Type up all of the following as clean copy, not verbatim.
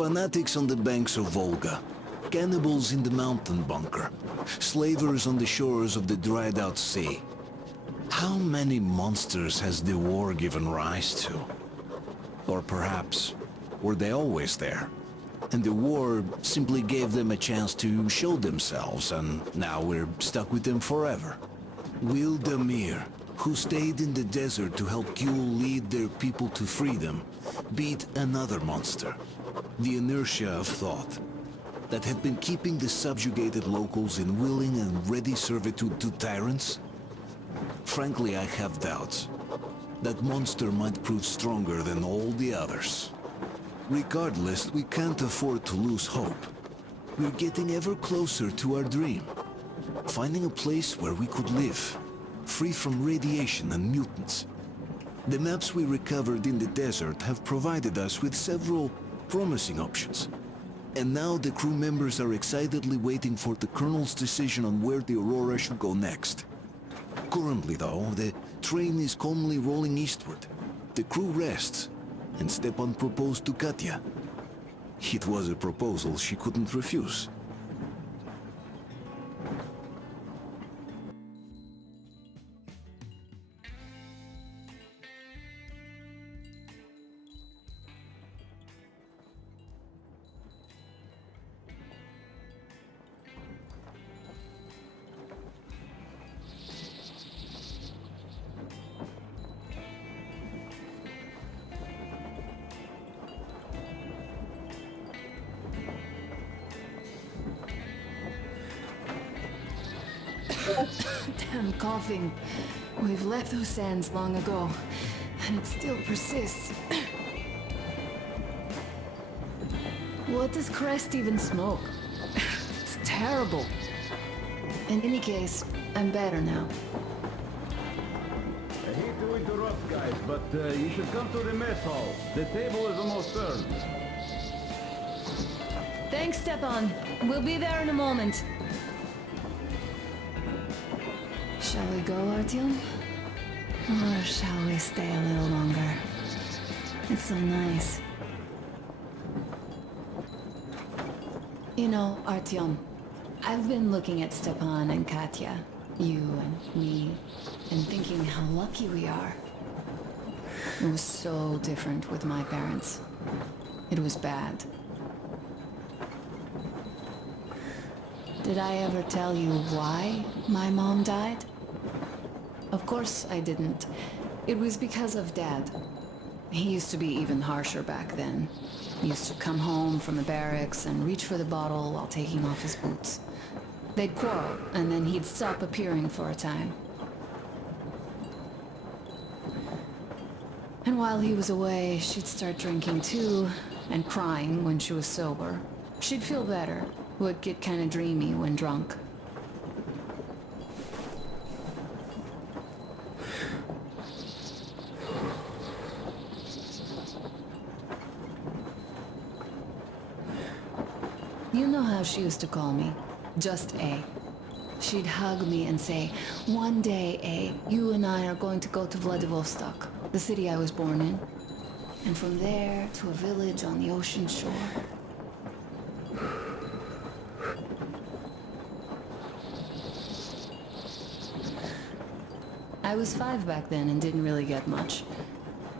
Fanatics on the banks of Volga, cannibals in the mountain bunker, slavers on the shores of the dried-out sea. How many monsters has the war given rise to? Or perhaps, were they always there? And the war simply gave them a chance to show themselves, and now we're stuck with them forever. Will Damir, who stayed in the desert to help Gül lead their people to freedom, beat another monster, the inertia of thought, that had been keeping the subjugated locals in willing and ready servitude to tyrants? Frankly, I have doubts. That monster might prove stronger than all the others. Regardless, we can't afford to lose hope. We're getting ever closer to our dream. Finding a place where we could live, free from radiation and mutants. The maps we recovered in the desert have provided us with several promising options. And now the crew members are excitedly waiting for the Colonel's decision on where the Aurora should go next. Currently, though, the train is calmly rolling eastward. The crew rests, and Stepan proposed to Katya. It was a proposal she couldn't refuse. Damn coughing. We've left those sands long ago, and it still persists. What does Crest even smoke? It's terrible. In any case, I'm better now. I hate to interrupt, guys, but you should come to the mess hall. The table is almost served. Thanks, Stepan. We'll be there in a moment. Shall we go, Artyom? Or shall we stay a little longer? It's so nice. You know, Artyom, I've been looking at Stepan and Katya, you and me, and thinking how lucky we are. It was so different with my parents. It was bad. Did I ever tell you why my mom died? Of course I didn't. It was because of Dad. He used to be even harsher back then. He used to come home from the barracks and reach for the bottle while taking off his boots. They'd quarrel, and then he'd stop appearing for a time. And while he was away, she'd start drinking too, and crying when she was sober. She'd feel better, would get kinda dreamy when drunk. You know how she used to call me? Just A. She'd hug me and say, "One day, A, you and I are going to go to Vladivostok, the city I was born in. And from there to a village on the ocean shore." I was 5 back then and didn't really get much.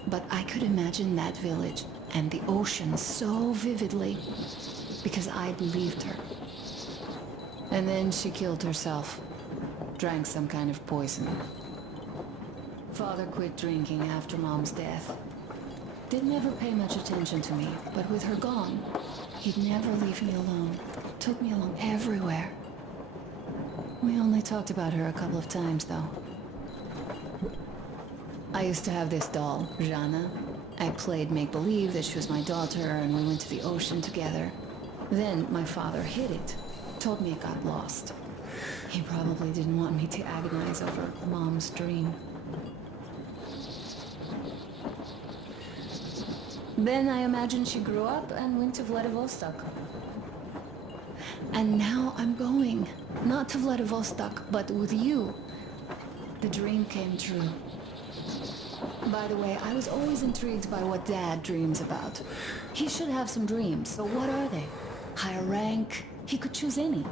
But I could imagine that village and the ocean so vividly. Because I believed her. And then she killed herself. Drank some kind of poison. Father quit drinking after Mom's death. Didn't ever pay much attention to me, but with her gone, he'd never leave me alone. Took me along everywhere. We only talked about her a couple of times, though. I used to have this doll, Jana. I played make-believe that she was my daughter, and we went to the ocean together. Then my father hid it, told me it got lost. He probably didn't want me to agonize over Mom's dream. Then I imagined she grew up and went to Vladivostok. And now I'm going, not to Vladivostok, but with you. The dream came true. By the way, I was always intrigued by what Dad dreams about. He should have some dreams, so what are they? Higher rank? He could choose any.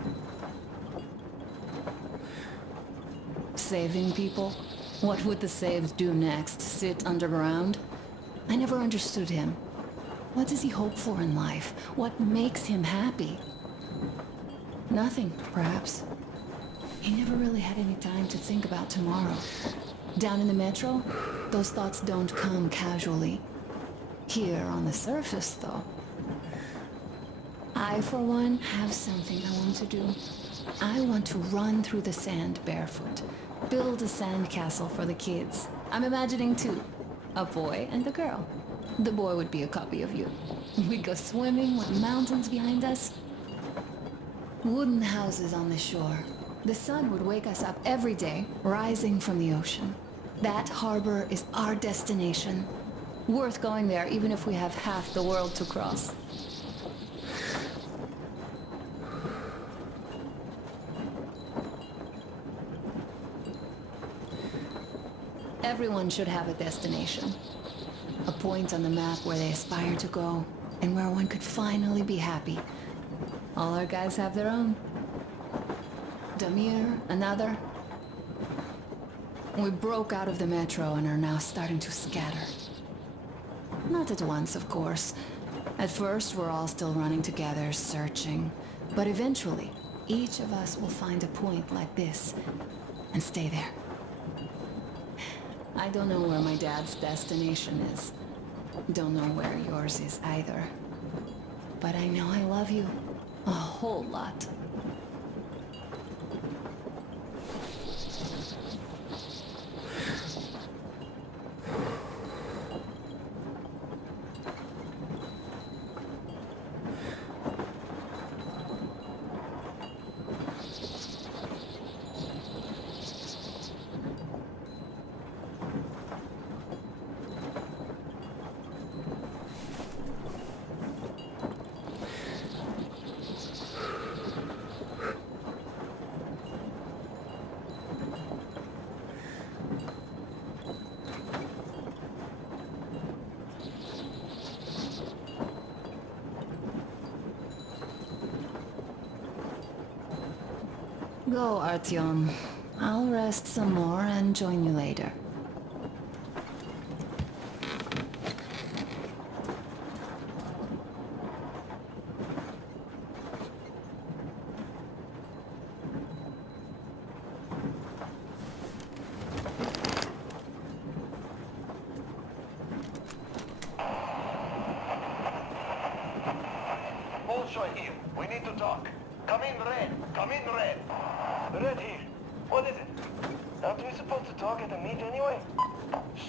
Saving people? What would the saved do next? Sit underground? I never understood him. What does he hope for in life? What makes him happy? Nothing, perhaps. He never really had any time to think about tomorrow. Down in the metro, those thoughts don't come casually. Here on the surface, though. I, for one, have something I want to do. I want to run through the sand barefoot. Build a sandcastle for the kids. I'm imagining two. A boy and a girl. The boy would be a copy of you. We'd go swimming with mountains behind us. Wooden houses on the shore. The sun would wake us up every day, rising from the ocean. That harbor is our destination. Worth going there, even if we have half the world to cross. Everyone should have a destination. A point on the map where they aspire to go, and where one could finally be happy. All our guys have their own. Damir, another. We broke out of the metro and are now starting to scatter. Not at once, of course. At first, we're all still running together, searching. But eventually, each of us will find a point like this, and stay there. I don't know where my dad's destination is. Don't know where yours is either. But I know I love you a whole lot. Go, Artyom. I'll rest some more and join you later. Bolshoi here. We need to talk. Come in, Red. Come in, Red. Red here. What is it? Aren't we supposed to talk at the meet anyway?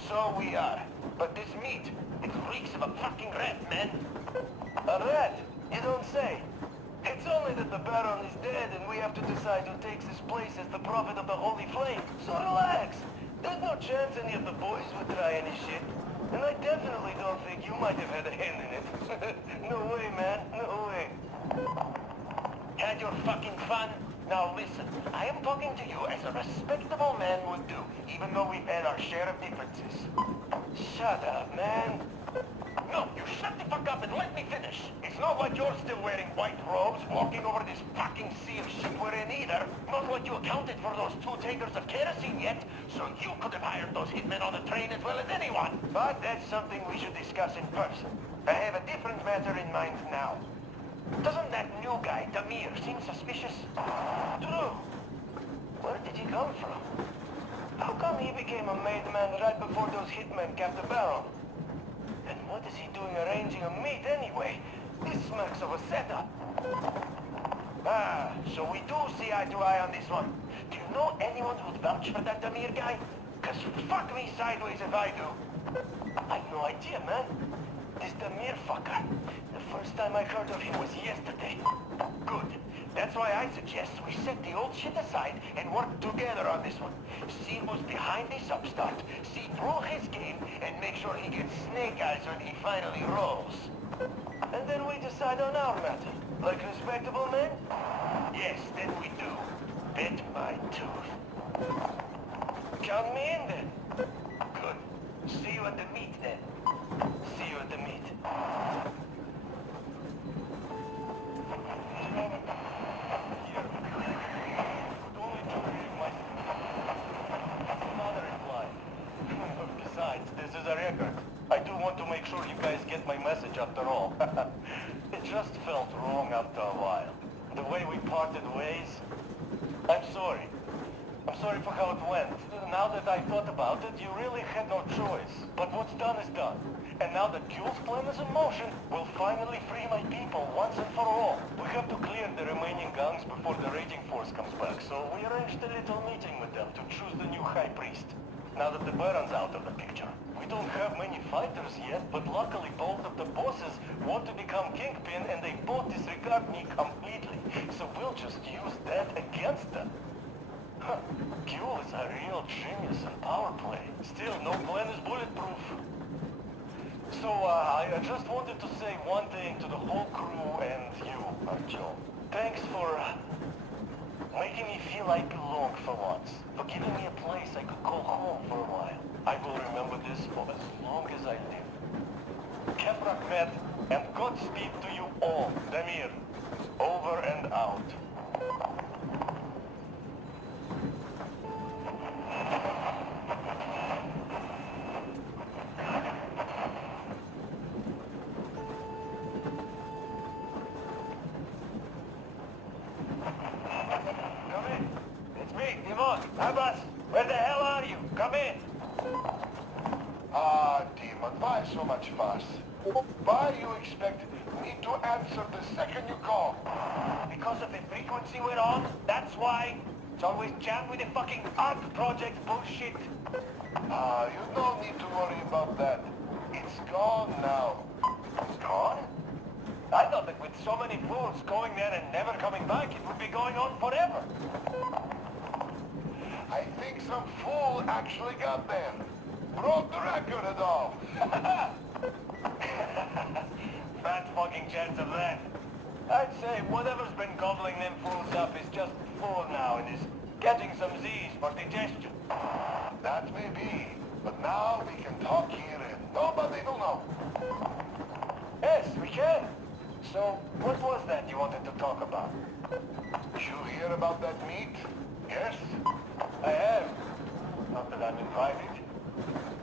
So we are. But this meet, it reeks of a fucking rat, man. A rat? You don't say. It's only that the Baron is dead and we have to decide who takes his place as the prophet of the Holy Flame. So relax. There's no chance any of the boys would try any shit. And I definitely don't think you might have had a hand in it. No way, man. No way. Had your fucking fun? Now listen, I am talking to you as a respectable man would do, even though we've had our share of differences. Shut up, man. No, you shut the fuck up and let me finish. It's not like you're still wearing white robes, walking over this fucking sea of shit we're in either. Not like you accounted for those 2 tankers of kerosene yet, so you could have hired those hitmen on the train as well as anyone. But that's something we should discuss in person. I have a different matter in mind now. Doesn't that new guy, Damir, seem suspicious? True. Where did he come from? How come he became a made man right before those hitmen capped the Baron? And what is he doing arranging a meet anyway? This smacks of a setup. Ah, so we do see eye to eye on this one. Do you know anyone who'd vouch for that Damir guy? 'Cause fuck me sideways if I do. I've no idea, man. This Damir fucker. The first time I heard of him was yesterday. Good. That's why I suggest we set the old shit aside and work together on this one. See who's behind this upstart, see through his game, and make sure he gets snake eyes when he finally rolls. And then we decide on our matter. Like respectable men? Yes, then we do. Bet my tooth. Count me in then. Good. the record, I do want to make sure you guys get my message after all. It just felt wrong after a while. The way we parted ways. I'm sorry. I'm sorry for how it went. Now that I thought about it, you really had no choice. But what's done is done. And now that Jules' plan is in motion, we'll finally free my people once and for all. We have to clear the remaining gangs before the raiding force comes back, so we arranged a little meeting with them to choose the new high priest. Now that the Baron's out of the picture. We don't have many fighters yet, but luckily both of the bosses want to become kingpin and they both disregard me completely. So we'll just use that against them. Huh. Gil is a real genius in power play. Still, no plan is bulletproof. So, I just wanted to say one thing to the whole crew and you, Joe. Thanks for making me feel I belong for once. For giving me a place I could call home for a while. I will remember this for as long as I live. Keprak met, and Godspeed to you all. Damir, over and out. Abbas, where the hell are you? Come in. Demon, why so much fuss? Why you expect me to answer the second you call? Because of the frequency we're on? That's why? It's always jammed with the fucking ARC project bullshit. You don't need to worry about that. It's gone now. Gone? I thought that with so many fools going there and never coming back, it would be going on forever. I think some fool actually got there. Broke the record and all. Fat fucking chance of that. I'd say whatever's been gobbling them fools up is just full now and is getting some Z's for digestion. That may be, but now we can talk here and nobody will know. Yes, we can. So, what was that you wanted to talk about? You hear about that meet? Yes? I have. Not that I'm invited.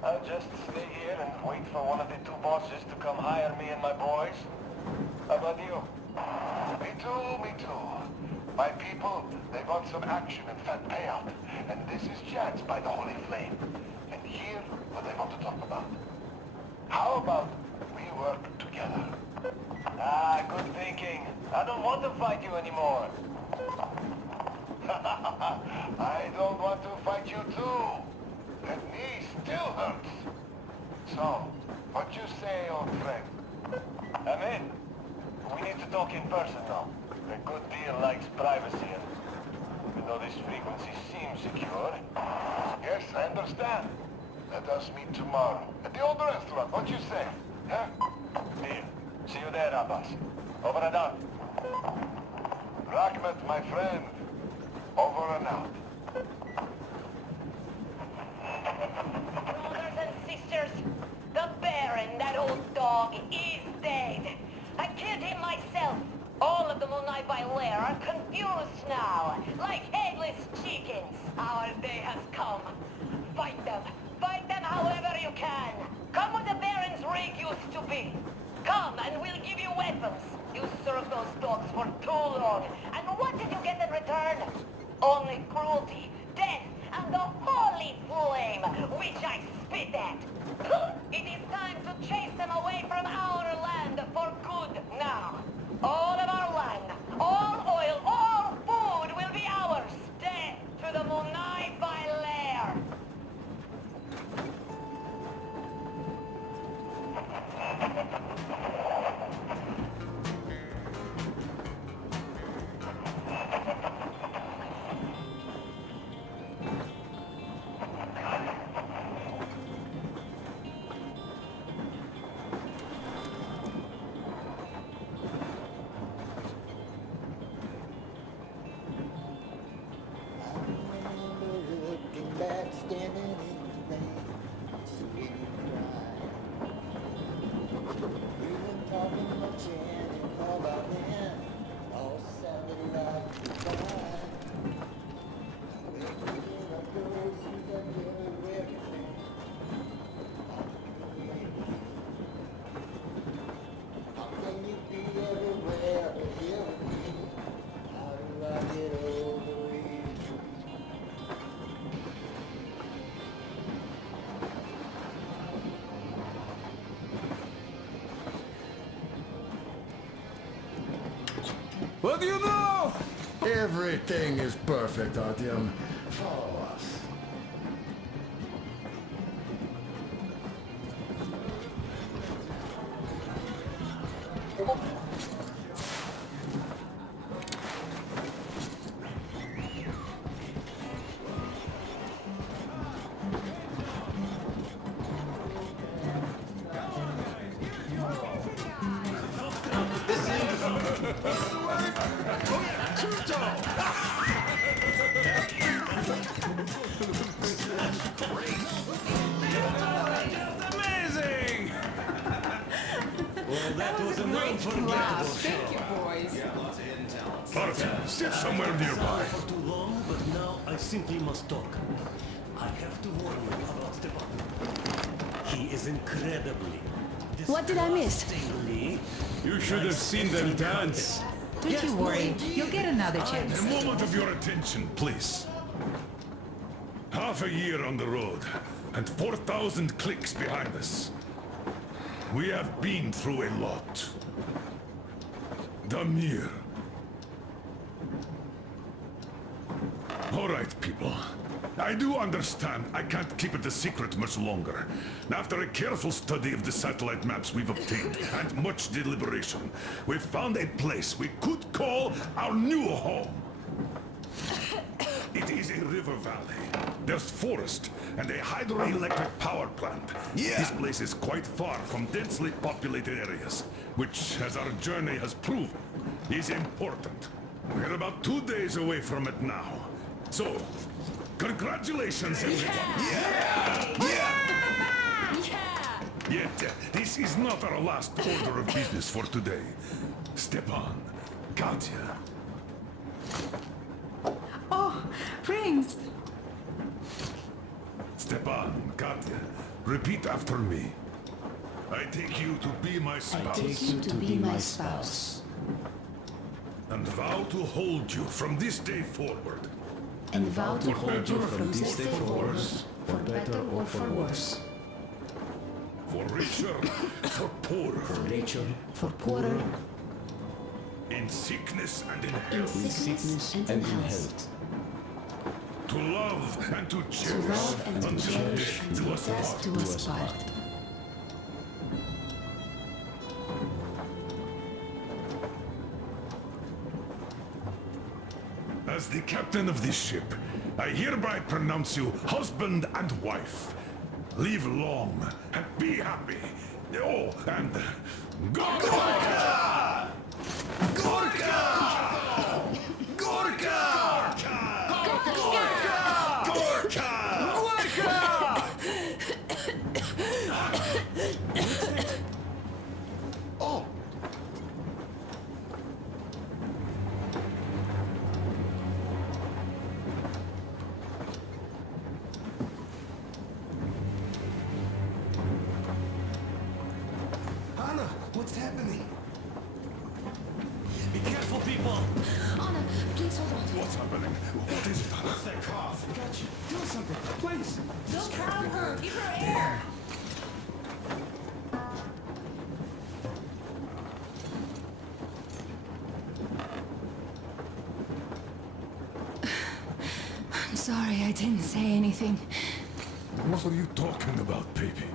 I'll just stay here and wait for one of the two bosses to come hire me and my boys. How about you? Me too, me too. My people, they want some action and fat payout. And this is chance by the Holy Flame. And here, what they want to talk about. How about we work together? Good thinking. I don't want to fight you anymore. I don't want to fight you too. That knee still hurts. So, what you say, old friend? I'm in. We need to talk in person now. A good deal likes privacy, and even though this frequency seems secure... Yes, I understand. Let us meet tomorrow. At the old restaurant, what you say? Huh? Deal. See you there, Abbas. Over and out. Rahmat, my friend. Over and out. Brothers and sisters, the Baron, that old dog, is dead. I killed him myself. All of the Moonlight by Lair are confused now, like headless chickens. Our day has come. Fight them. Fight them however you can. Come where the Baron's rig used to be. Come and we'll give you weapons. You served those dogs for too long. And what did you get in return? Only cruelty, death, and the holy flame, which I spit at. It is time to chase them away from our land for good now. All of our land, all oil, all food will be ours. Death to the Munai by Lair. Looking back, standing in the rain, seeing you cry. We've been talking much and all by then, all sounded like goodbye. We're thinking of those who got everything. What do you know? Everything is perfect, Artyom. Follow us. Amazing! Well, that was an unforgettable Thank you, boys. Artyom, sit somewhere nearby. for too long, but now I simply must talk. I have to warn you about Stepan. He is incredibly... What did I miss? disgustingly You should have seen them dance. Don't you worry. You'll get another chance. A moment of your attention, please. Half a year on the road, and 4,000 clicks behind us. We have been through a lot. Damir. All right, people. I do understand I can't keep it a secret much longer. After a careful study of the satellite maps we've obtained, and much deliberation, we've found a place we could call our new home. It is a river valley. There's forest and a hydroelectric power plant. Yeah. This place is quite far from densely populated areas, which, as our journey has proven, is important. We're about 2 days away from it now. So, congratulations, everyone. Yet, this is not our last order of business for today. Stepan, Katya. Oh, rings. Stepan, Katya, repeat after me. I take you to be my spouse. Take you to be my spouse. And vow to hold you from this day forward. And vow to hold you from this day forward, for better or for worse. For richer, for poorer. For poorer, In sickness and in in health. sickness and in health. To love and to To cherish love and to until cherish death do until us death part. do us part. As the captain of this ship, I hereby pronounce you husband and wife. Live long and be happy. Oh, and Gorka! Gorka! Gorka! Oh! Anna, what's happening? Be careful, people! Anna, please hold on. What's happening? What is it, Anna? What's that cough? Got you. Do something, please. Don't drown her. Give her air. I'm sorry I didn't say anything. What are you talking about, baby?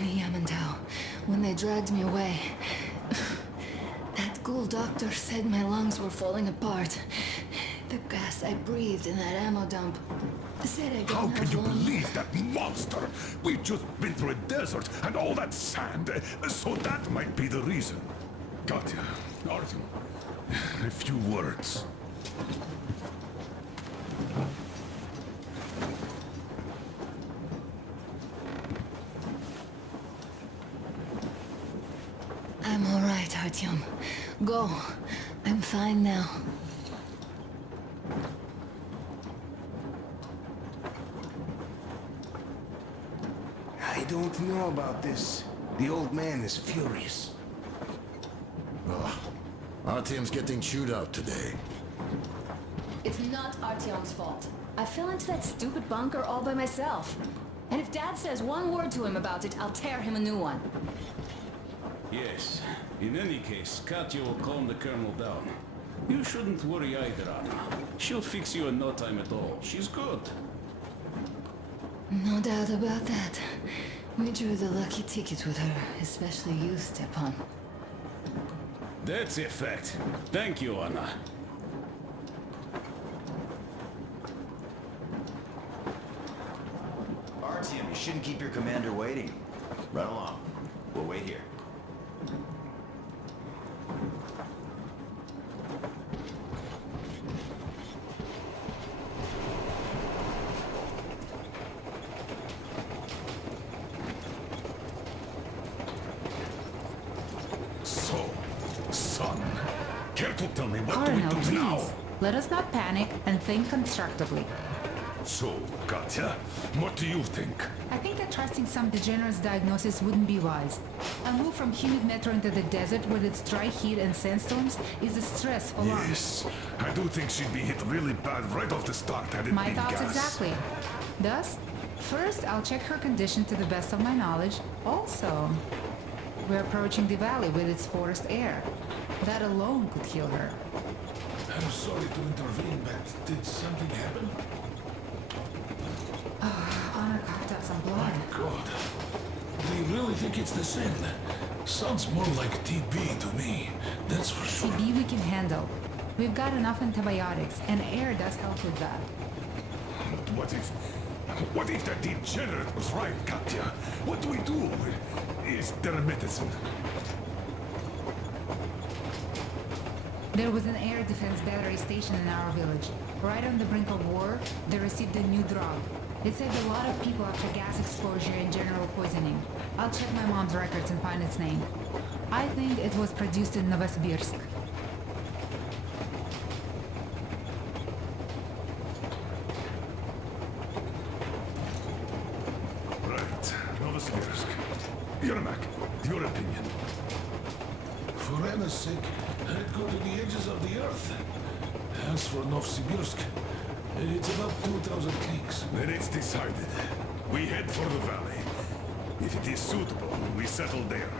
In Yamantau, when they dragged me away, that ghoul doctor said my lungs were falling apart. The gas I breathed in that ammo dump said I How don't can have you long. believe that monster? We've just been through a desert and all that sand, so that might be the reason. Katya, Artyom, a few words. I'm all right, Artyom. Go. I'm fine now. I don't know about this. The old man is furious. Artyom's getting chewed out today. It's not Artyom's fault. I fell into that stupid bunker all by myself. And if Dad says one word to him about it, I'll tear him a new one. Yes. In any case, Katya will calm the colonel down. You shouldn't worry either, Anna. She'll fix you in no time at all. She's good. No doubt about that. We drew the lucky ticket with her, especially you, Stepan. That's a fact. Thank you, Anna. Artyom, you shouldn't keep your commander waiting. Run along. We'll wait here. So, son, care to tell me what Colonel, do we do now? please. Let us not panic and think constructively. So, Katya, what do you think? I think that trusting some degenerate's diagnosis wouldn't be wise. A move from humid metro into the desert with its dry heat and sandstorms is a stress for lungs. Yes, I do think she'd be hit really bad right off the start had it My been thoughts gas. exactly. Thus, first I'll check her condition to the best of my knowledge. Also, we're approaching the valley with its forest air. That alone could heal her. I'm sorry to intervene, but did something happen? Honor coughed up some blood. God. Do you really think it's the sin? Sounds more like TB to me. That's for sure. TB we can handle. We've got enough antibiotics, and air does help with that. But what if that degenerate was right, Katya? What do we do? Is there a medicine? There was an air defense battery station in our village. Right on the brink of war, they received a new drug. It saved a lot of people after gas exposure and general poisoning. I'll check my mom's records and find its name. I think it was produced in Novosibirsk. Right, Novosibirsk. Yermak, your opinion. For Anna's sake, I'd go to the edges of the earth. As for Novosibirsk, it's about 2,000 cliques. Then it's decided. We head for the valley. If it is suitable, we settle there.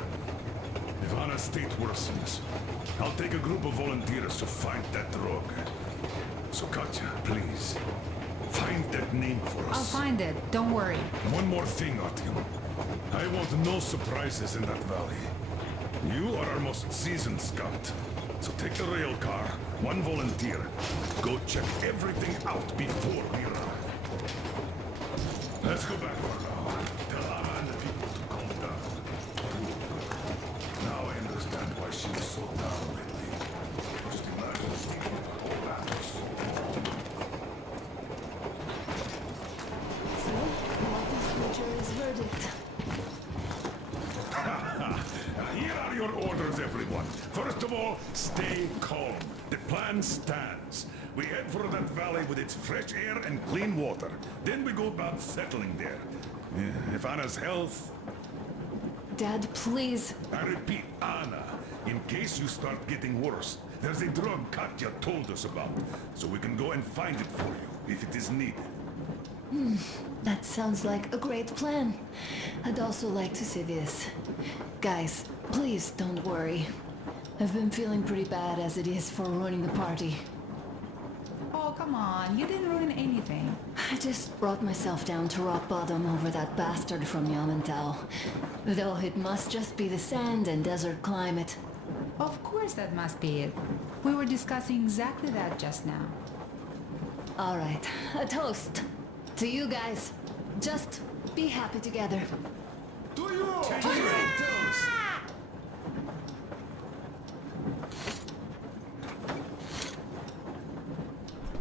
If Anna's state worsens, I'll take a group of volunteers to find that drug. So Katya, please, find that name for us. I'll find it, don't worry. One more thing, Artyom. I want no surprises in that valley. You are our most seasoned scout. So take the rail car, one volunteer. Go check everything out before we arrive. Let's go back for now. Tell Anna and the people to calm down. Now I understand why she was so down lately. Just imagine thinking about all that for so long. So, what is the jury's verdict? Here are your orders, everyone. First of all, stay calm. The plan stands. We head for that valley with its fresh air and clean water. Then we go about settling there. If Anna's health... Dad, please. I repeat, Anna, in case you start getting worse, there's a drug Katya told us about, so we can go and find it for you, if it is needed. That sounds like a great plan. I'd also like to say this. Guys, please don't worry. I've been feeling pretty bad as it is for ruining the party. Oh, come on, you didn't ruin anything. I just brought myself down to rock bottom over that bastard from Yamantau. Though it must just be the sand and desert climate. Of course that must be it. We were discussing exactly that just now. Alright, a toast. To you guys. Just be happy together. To you!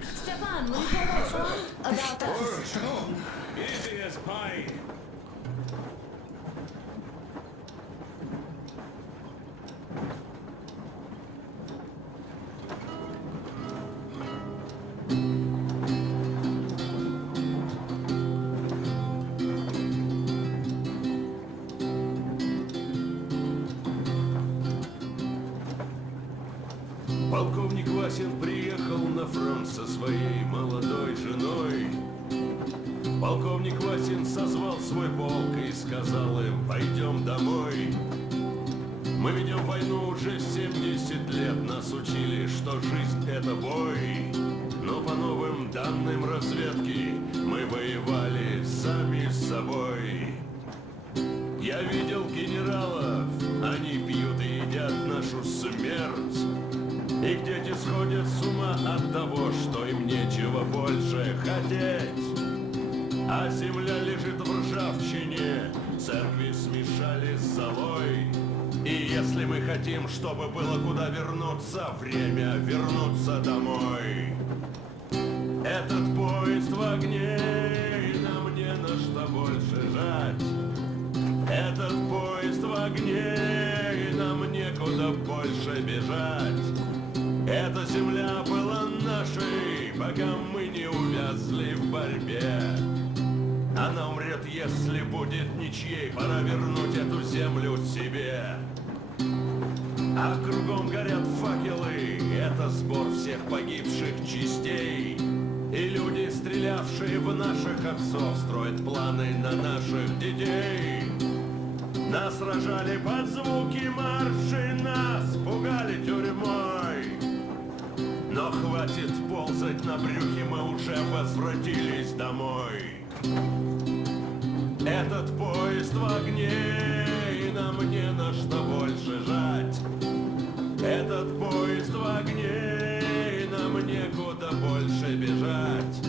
Stepan, will you play that song? About us. Easy as pie. Полковник Васин приехал на фронт со своей молодой женой. Полковник Васин созвал свой полк и сказал им: пойдем домой. Мы ведем войну уже 70 лет. Нас учили, что жизнь это бой. Но по новым данным разведки мы воевали сами с собой. Я видел генералов, они пьют и едят нашу смерть. Их дети сходят с ума от того, что им нечего больше хотеть. А земля лежит в ржавчине, церкви смешали с золой. И если мы хотим, чтобы было куда вернуться, время вернуться домой. Этот поезд в огне, и нам не на что больше жать. Этот поезд в огне, и нам некуда больше бежать. Эта земля была нашей, пока мы не увязли в борьбе. Она умрет, если будет ничьей, пора вернуть эту землю себе. А кругом горят факелы, это сбор всех погибших частей. И люди, стрелявшие в наших отцов, строят планы на наших детей. Нас сражали под звуки маршей, нас пугали тюрьмой. Но хватит ползать на брюхе, мы уже возвратились домой. Этот поезд в огне, и нам не на что больше жать. Этот поезд в огне, и нам некуда больше бежать.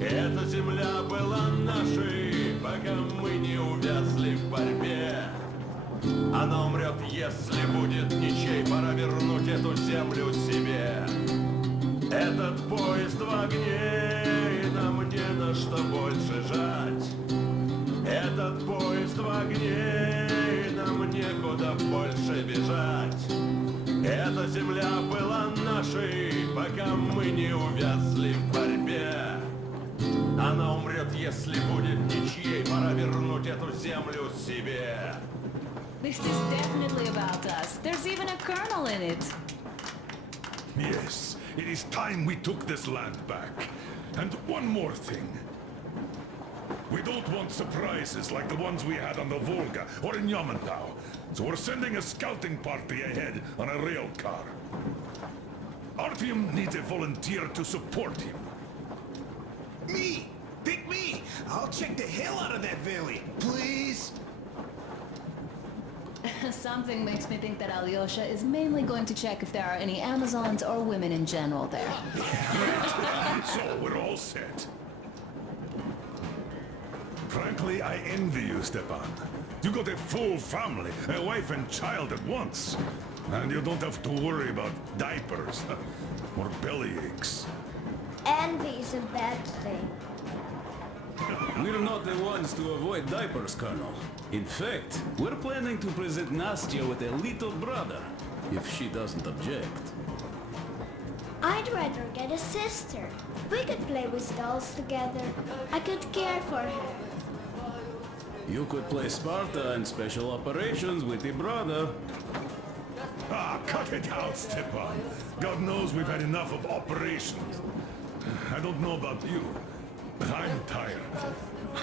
Эта земля была нашей, пока мы не увязли в борьбе. Она умрет, если будет ничей, пора вернуть эту землю себе. Этот поезд в огне, и нам не на что больше жать. Этот поезд в огне, и нам некуда больше бежать. Эта земля была нашей, пока мы не увязли в борьбе. Она умрет, если будет ничьей, пора вернуть эту землю себе. This is definitely about us. There's even a colonel in it. Yes, it is time we took this land back. And one more thing. We don't want surprises like the ones we had on the Volga or in Yamantau. So we're sending a scouting party ahead on a rail car. Artyom needs a volunteer to support him. Me! Pick me! I'll check the hell out of that valley, please! Something makes me think that Alyosha is mainly going to check if there are any Amazons or women in general there. So we're all set. Frankly, I envy you, Stepan. You got a full family, a wife and child at once. And you don't have to worry about diapers or belly aches. Envy is a bad thing. We're not the ones to avoid diapers, Colonel. In fact, we're planning to present Nastya with a little brother, if she doesn't object. I'd rather get a sister. We could play with dolls together. I could care for her. You could play Sparta and special operations with your brother. Ah, cut it out, Stepan. God knows we've had enough of operations. I don't know about you, but I'm tired.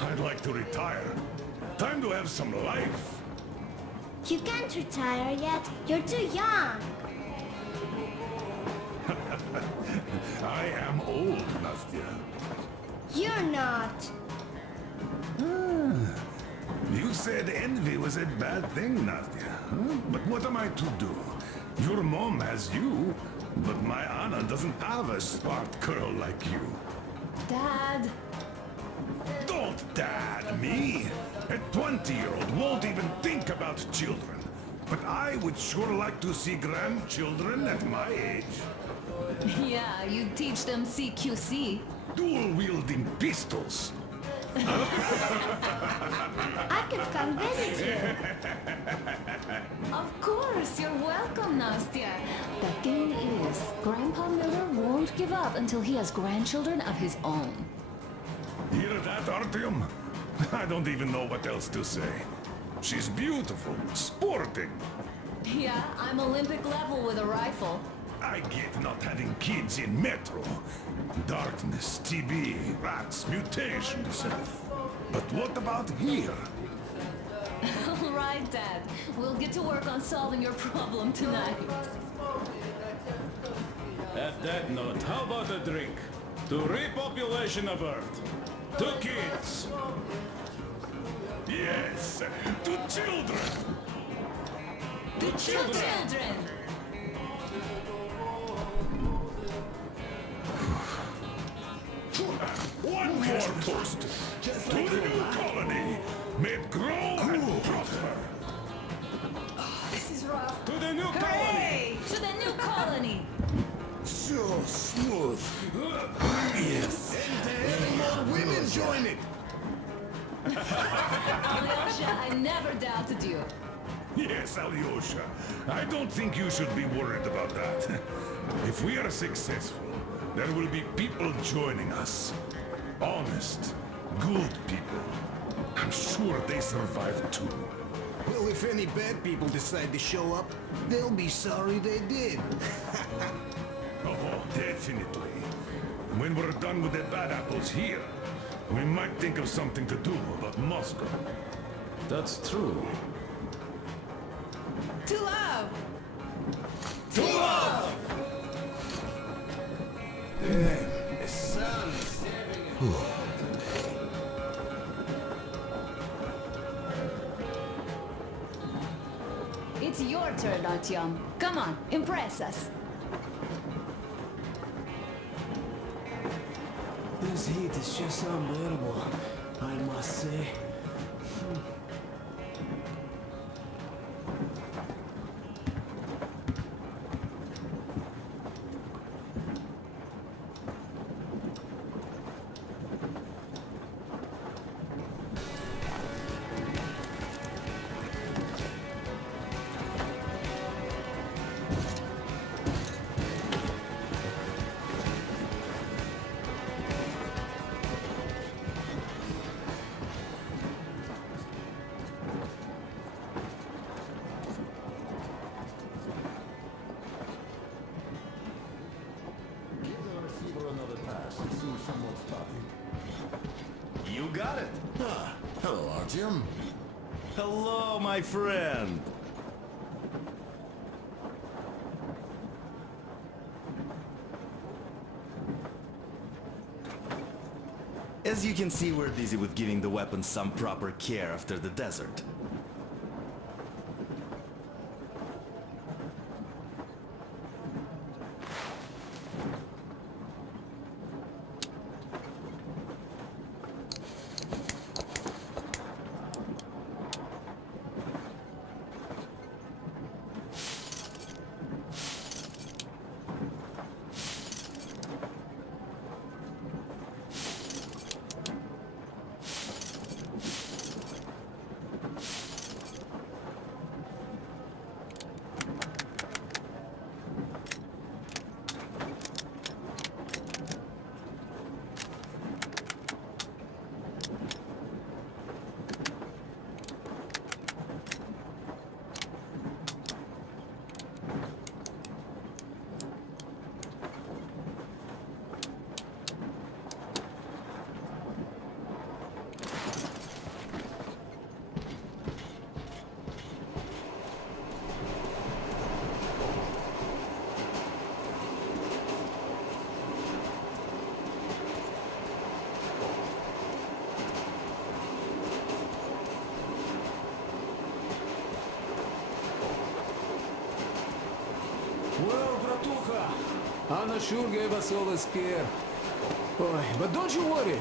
I'd like to retire. Time to have some life. You can't retire yet. You're too young. I am old, Nastya. You're not. You said envy was a bad thing, Nastya. Huh? But what am I to do? Your mom has you, but my Anna doesn't have a smart girl like you. Dad! Don't dad me! A 20-year-old won't even think about children. But I would sure like to see grandchildren at my age. Yeah, you teach them CQC. Dual-wielding pistols. I could come visit you. Of course, you're welcome, Nastya. The thing is, Grandpa Miller won't give up until he has grandchildren of his own. Hear that, Artyom? I don't even know what else to say. She's beautiful, sporting. Yeah, I'm Olympic level with a rifle. I get not having kids in Metro. Darkness, TB, rats, mutations. But what about here? All right, Dad. We'll get to work on solving your problem tonight. At that note, how about a drink? To repopulation of Earth. To kids. Yes, to children. To children. One more toast. To the new colony. May it grow and prosper. This is rough. To the new colony. Hooray! To the new colony. So smooth. Yes. And more women join it. Alyosha, I never doubted you. Yes, Alyosha. I don't think you should be worried about that. If we are successful, there will be people joining us. Honest, good people. I'm sure they survive too. Well, if any bad people decide to show up, they'll be sorry they did. Oh, definitely. When we're done with the bad apples here, we might think of something to do about Moscow. That's true. To love! To love! The sun's It's your turn, Artyom. Come on, impress us. This heat is just unbearable, I must say. You got it. Ah, hello, Artyom. Hello, my friend. As you can see, we're busy with giving the weapons some proper care after the desert. Well, Bratucha, Anna sure gave us all a scare. Boy, but don't you worry.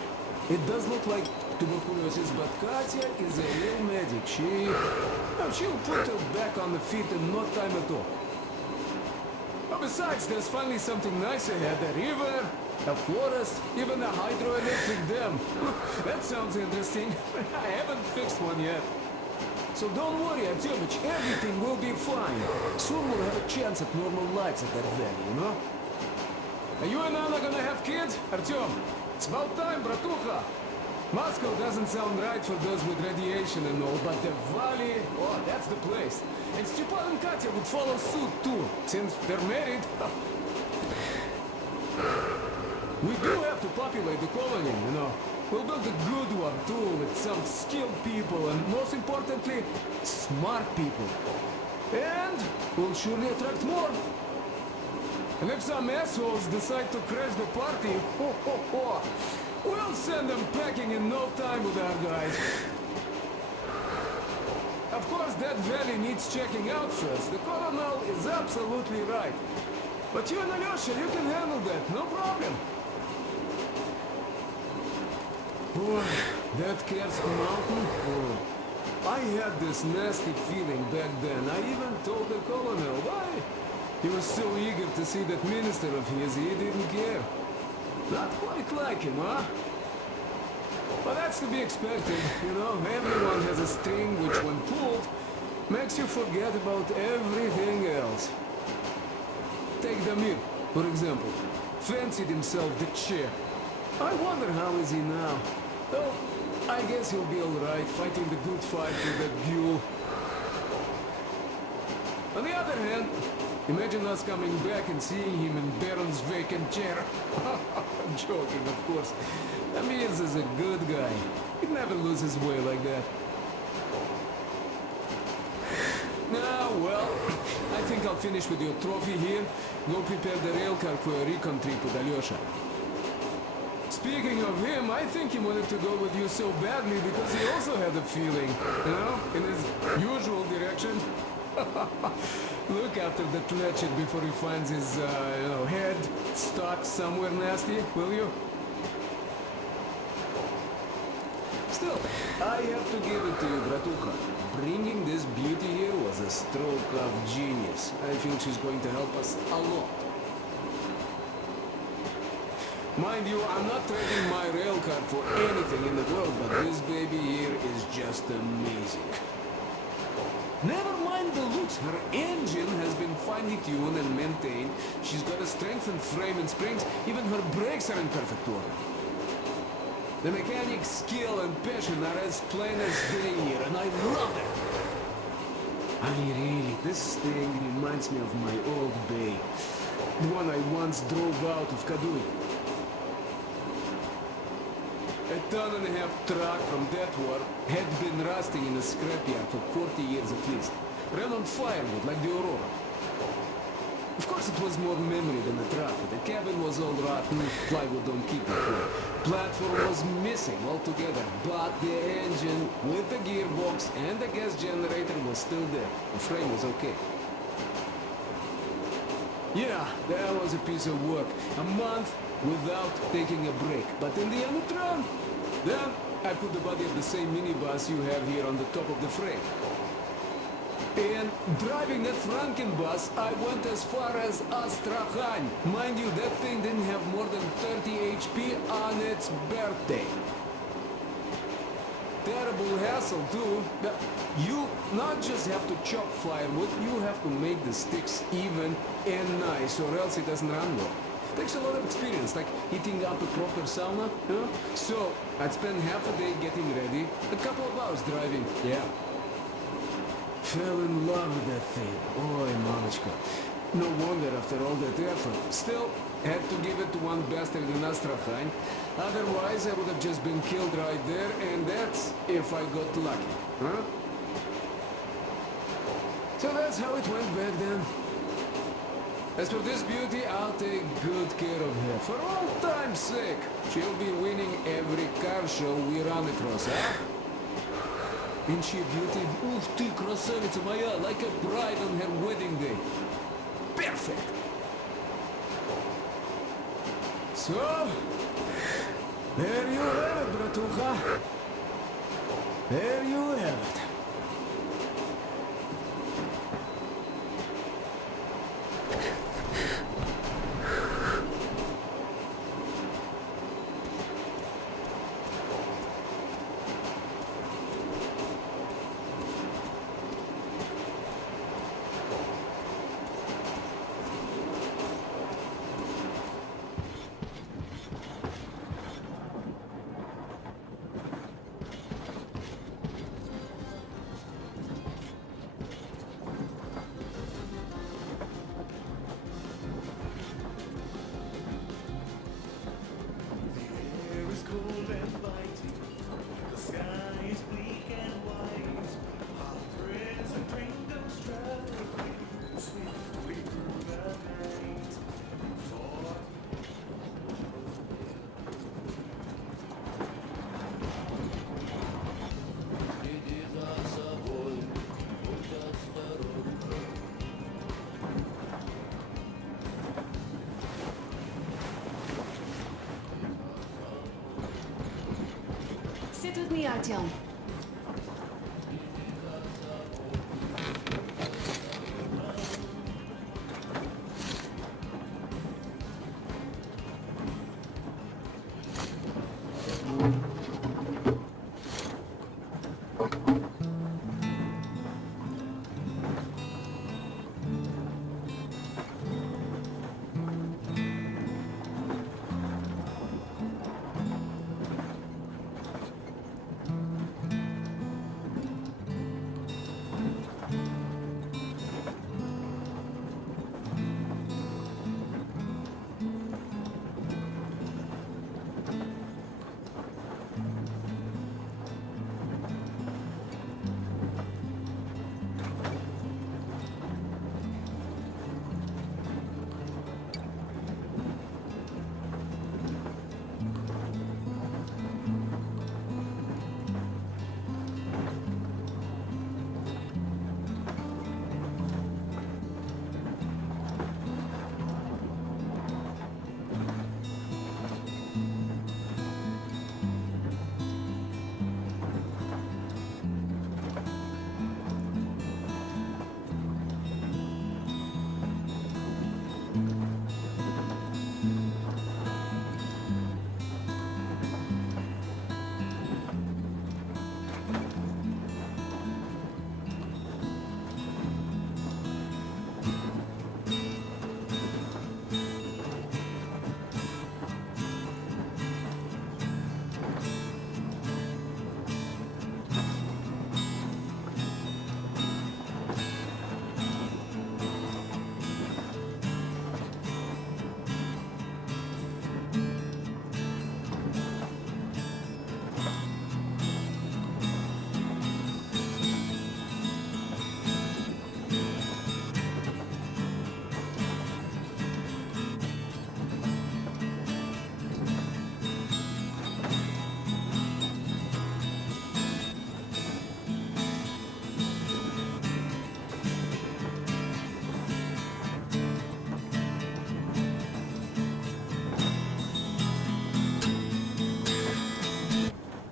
It does look like tuberculosis, but Katya is a real medic. She'll put her back on the feet in no time at all. Besides, there's finally something nice ahead. A river, a forest, even a hydroelectric dam. That sounds interesting. I haven't fixed one yet. So don't worry, Artyomich, everything will be fine. Soon we'll have a chance at normal lives at that valley, you know? Are you and Anna gonna have kids? Artyom, it's about time, Bratucha. Moscow doesn't sound right for those with radiation and all, but the valley, oh, that's the place. And Stepan and Katya would follow suit too, since they're married. We do have to populate the colony, you know. We'll build a good one too, with some skilled people and most importantly, smart people. And we'll surely attract more. And if some assholes decide to crash the party, we'll send them packing in no time with our guys. Of course, that valley needs checking out first. The colonel is absolutely right. But you and Alyosha, you can handle that, no problem. Oh, that Kersk mountain? Oh. I had this nasty feeling back then. I even told the colonel why. He was so eager to see that minister of his, he didn't care. Not quite like him, huh? But that's to be expected, you know? Everyone has a string which, when pulled, makes you forget about everything else. Take Damir, for example. Fancied himself the chair. I wonder how is he now? Well, I guess he'll be alright, fighting the good fight with that Ghoul. On the other hand, imagine us coming back and seeing him in Baron's vacant chair. I'm joking, of course. Amirs is a good guy. He'd never lose his way like that. Now, well, I think I'll finish with your trophy here. Go prepare the railcar for a recon trip with Alyosha. Speaking of him, I think he wanted to go with you so badly because he also had a feeling, you know, in his usual direction. Look after the Tletchet before he finds his, head stuck somewhere nasty, will you? Still, I have to give it to you, Bratucha. Bringing this beauty here was a stroke of genius. I think she's going to help us a lot. Mind you, I'm not trading my railcar for anything in the world, but this baby here is just amazing. Never mind the looks, her engine has been finely tuned and maintained. She's got a strengthened frame and springs, even her brakes are in perfect order. The mechanic's skill and passion are as plain as day here, and I love it. I mean, really, this thing reminds me of my old bay. The one I once drove out of Kadui. A ton-and-a-half truck from that war had been rusting in a scrapyard for 40 years at least. Ran on firewood like the Aurora. Of course it was more memory than a truck. The cabin was all rotten, plywood don't keep it cool. Platform was missing altogether, but the engine with the gearbox and the gas generator was still there. The frame was okay. Yeah, that was a piece of work. A month without taking a break. But in the end it ran. Then I put the body of the same minibus you have here on the top of the frame. And driving that Frankenbus, I went as far as Astrakhan. Mind you, that thing didn't have more than 30 HP on its birthday. Terrible hassle too. You not just have to chop firewood, you have to make the sticks even and nice, or else it doesn't run well. Takes a lot of experience, like heating up a proper sauna, you know? So, I'd spend half a day getting ready, a couple of hours driving, yeah. Fell in love with that thing. Oi, Mamichka. No wonder after all that effort. Still, had to give it to one bastard in Astrakhan. Otherwise, I would have just been killed right there, and that's if I got lucky, huh? So that's how it went back then. As for this beauty, I'll take good care of her. For all time's sake, she'll be winning every car show we run across, huh? Ain't she a beauty? Ух ты, красавица моя, like a bride on her wedding day. Perfect! So, there you have it, Bratucha. There you have it. me, Artyom.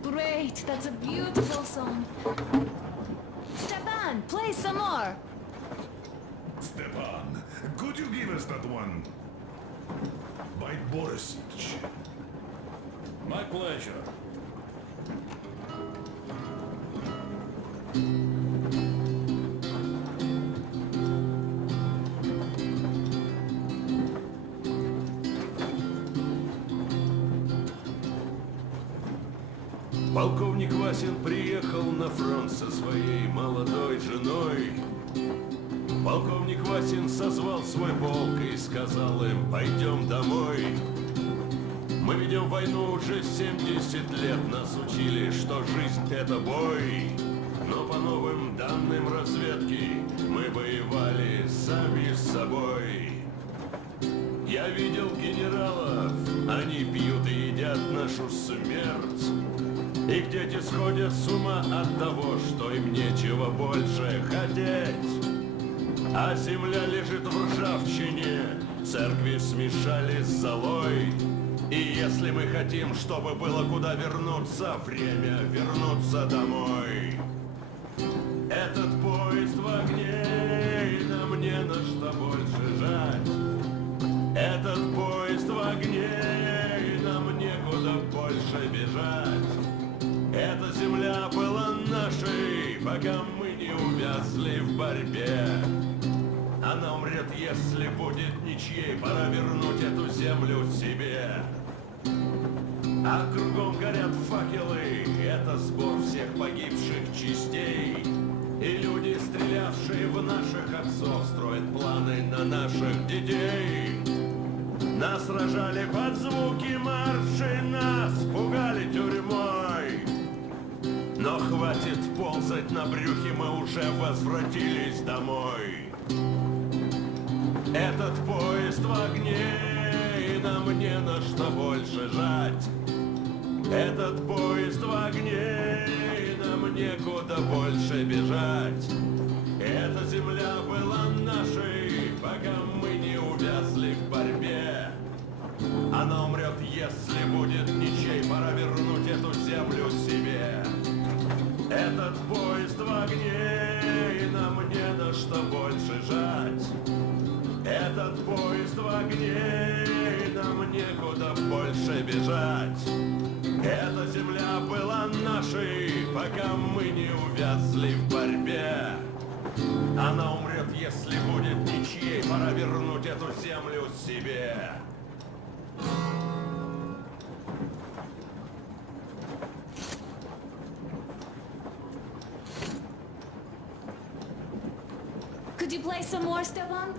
Great, that's a beautiful song. Stepan, play some more. Stepan, could you give us that one? By Borisich. My pleasure. Полковник Васин приехал на фронт со своей молодой женой. Полковник Васин созвал свой полк и сказал им: пойдем домой. Мы ведем войну уже 70 лет, нас учили, что жизнь это бой. Но по новым данным разведки мы воевали сами с собой. Я видел генералов, они пьют и едят нашу смерть. Их дети сходят с ума от того, что им нечего больше хотеть. А земля лежит в ржавчине, церкви смешали с золой. И если мы хотим, чтобы было куда вернуться, время вернуться домой. Этот поезд в огне, и нам не на что больше жать. Этот поезд в огне, и нам некуда больше бежать. Эта земля была нашей, пока мы не увязли в борьбе. Она умрет, если будет ничьей, пора вернуть эту землю себе. А кругом горят факелы, это сбор всех погибших частей. И люди, стрелявшие в наших отцов, строят планы на наших детей. Нас сражали под звуки маршей, нас пугали тюрьмой. Но хватит ползать на брюхе, мы уже возвратились домой. Этот поезд в огне, и нам не на что больше жать. Этот поезд в огне, и нам некуда больше бежать. Эта земля была нашей, пока мы не увязли в борьбе. Она умрет, если будет ничей, пора вернуть эту землю себе. Этот поезд в огне, и нам не на что больше жать. Этот поезд в огне, и нам некуда больше бежать. Эта земля была нашей, пока мы не увязли в борьбе. Она умрет, если будет ничьей, пора вернуть эту землю себе. Could you play some more, Stepan?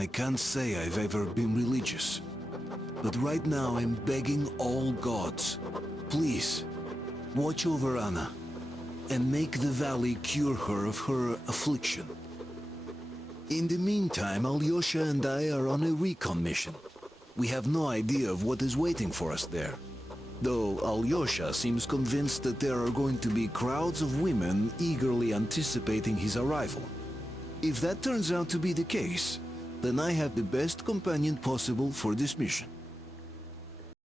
I can't say I've ever been religious, but right now I'm begging all gods, please, watch over Anna, and make the valley cure her of her affliction. In the meantime, Alyosha and I are on a recon mission. We have no idea of what is waiting for us there, though Alyosha seems convinced that there are going to be crowds of women eagerly anticipating his arrival. If that turns out to be the case, then I have the best companion possible for this mission.